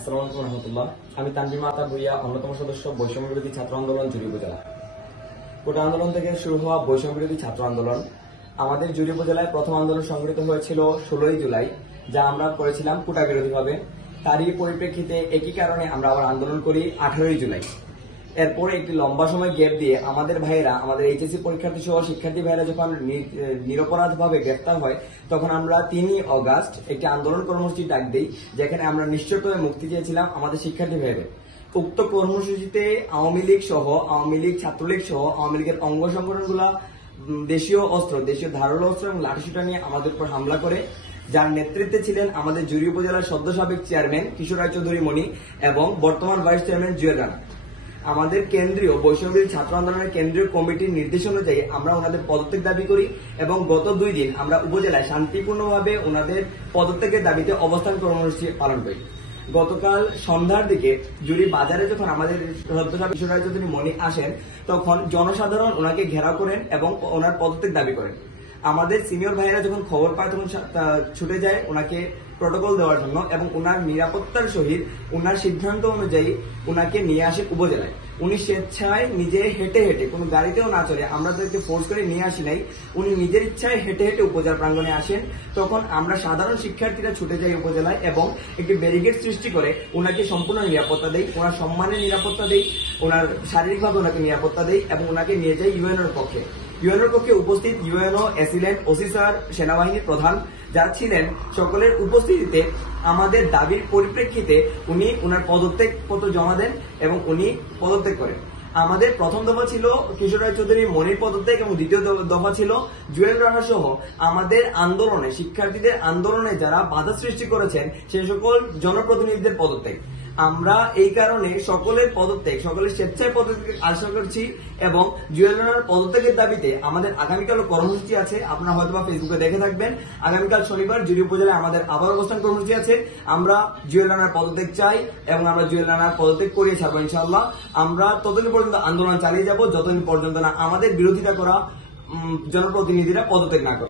আসসালামু আলাইকুম রহমতুল্লাহ। আমি তানভীর মাতা ভুইয়া, অন্যতম সদস্য বৈষম্য বিরোধী ছাত্র আন্দোলন জুড়ি উপজেলা। কোটা আন্দোলন থেকে শুরু হওয়া বৈষম্য বিরোধী ছাত্র আন্দোলন আমাদের জুড়ি উপজেলায় প্রথম আন্দোলন সংগঠিত হয়েছিল 16ই জুলাই, যা আমরা করেছিলাম কোটা বিরোধী ভাবে। তারই পরিপ্রেক্ষিতে একই কারণে আমরা আবার আন্দোলন করি 18ই জুলাই। এরপরে একটি লম্বা সময় গ্যাপ দিয়ে আমাদের ভাইয়েরা, আমাদের এইচএসসি পরীক্ষার্থী সহ শিক্ষার্থী ভাইয়েরা যখন নিরপরাধ ভাবে গ্রেফতার হয়, তখন আমরা 3ই অগাস্ট একটি আন্দোলন কর্মসূচি ডাক দিই, যেখানে আমরা নিশ্চয়ভাবে মুক্তি চেয়েছিলাম আমাদের শিক্ষার্থী ভাইয়ের। উক্ত কর্মসূচিতে আওয়ামী লীগ সহ, আওয়ামী লীগ, ছাত্রলীগ সহ আওয়ামী লীগের অঙ্গ সংগঠনগুলা দেশীয় অস্ত্র, দেশীয় ধারালো অস্ত্র এবং লাঠিসোঁটা নিয়ে আমাদের উপর হামলা করে, যার নেতৃত্বে ছিলেন আমাদের জুড়ি উপজেলার সদ্য সাবেক চেয়ারম্যান কিশোর রায়চৌধুরী মণি এবং বর্তমান ভাইস চেয়ারম্যান জুয়েল রানা। আমাদের কেন্দ্রীয় বৈষম্য বিরোধী ছাত্র আন্দোলনের কেন্দ্রীয় কমিটির নির্দেশ অনুযায়ী আমরা ওনাদের পদত্যাগ দাবি করি এবং গত 2 দিন আমরা উপজেলায় শান্তিপূর্ণভাবে ওনাদের পদত্যাগের দাবিতে অবস্থান কর্মসূচি পালন করি। গতকাল সন্ধ্যার দিকে জুড়ি বাজারে যখন আমাদের কিশোর রায়চৌধুরী মণি আসেন, তখন জনসাধারণ ওনাকে ঘেরাও করেন এবং ওনার পদত্যাগ দাবি করেন। আমাদের সিনিয়র ভাইয়েরা যখন খবর পায়, তখন ছুটে যায় ওনাকে প্রটোকল দেওয়ার জন্য এবং ওনার নিরাপত্তার সহিত ওনার সিদ্ধান্ত অনুযায়ী ওনাকে নিয়ে আসেন উপজেলায়। উনি স্বেচ্ছায় নিজে হেঁটে হেঁটে, কোনো গাড়িতেও না চলে, আমরা তাদেরকে ফোর্স করে নিয়ে আসি নাই, উনি নিজের ইচ্ছায় হেঁটে হেঁটে উপজেলা প্রাঙ্গণে আসেন। তখন আমরা সাধারণ শিক্ষার্থীরা ছুটে যাই উপজেলায় এবং একটি ব্যারিকেড সৃষ্টি করে ওনাকে সম্পূর্ণ নিরাপত্তা দেই, ওনার সম্মানের নিরাপত্তা দেই, ওনার শারীরিকভাবে ওনাকে নিরাপত্তা দেই এবং ওনাকে নিয়ে যাই ইউএনওর পক্ষে। ইউএনওর পক্ষে উপস্থিত ইউএনও, অ্যাসিলেন্ট, ওসি স্যার, সেনাবাহিনীর প্রধান যারা ছিলেন, সকলের উপস্থিতিতে আমাদের দাবির পরিপ্রেক্ষিতে উনি ওনার পদত্যাগ পত্র জমা দেন এবং উনি পদত্যাগ করেন। আমাদের প্রথম দফা ছিল কিশোর রায়চৌধুরী মনির পদত্যাগ এবং দ্বিতীয় দফা ছিল জুয়েল রানা সহ আমাদের আন্দোলনে, শিক্ষার্থীদের আন্দোলনে যারা বাধা সৃষ্টি করেছেন সেই সকল জনপ্রতিনিধিদের পদত্যাগ। আমরা এই কারণে সকলের পদত্যাগ, সকলের স্বেচ্ছায় পদত্যাগ আশা করছি এবং জুয়েল রানার পদত্যাগের দাবিতে আমাদের আগামীকালও কর্মসূচি আছে। আপনারা হয়তোবা ফেসবুকে দেখে থাকবেন। আগামীকাল শনিবার জুড়ি উপজেলায় আমাদের আবার অবস্থান কর্মসূচি আছে। আমরা জুয়েল রানার পদত্যাগ চাই এবং আমরা জুয়েল রানার পদত্যাগ করিয়ে ছাড়বো ইনশাআল্লাহ। আমরা ততদিন পর্যন্ত আন্দোলন চালিয়ে যাব যতদিন পর্যন্ত না আমাদের বিরোধিতা করা জনপ্রতিনিধিরা পদত্যাগ না করে।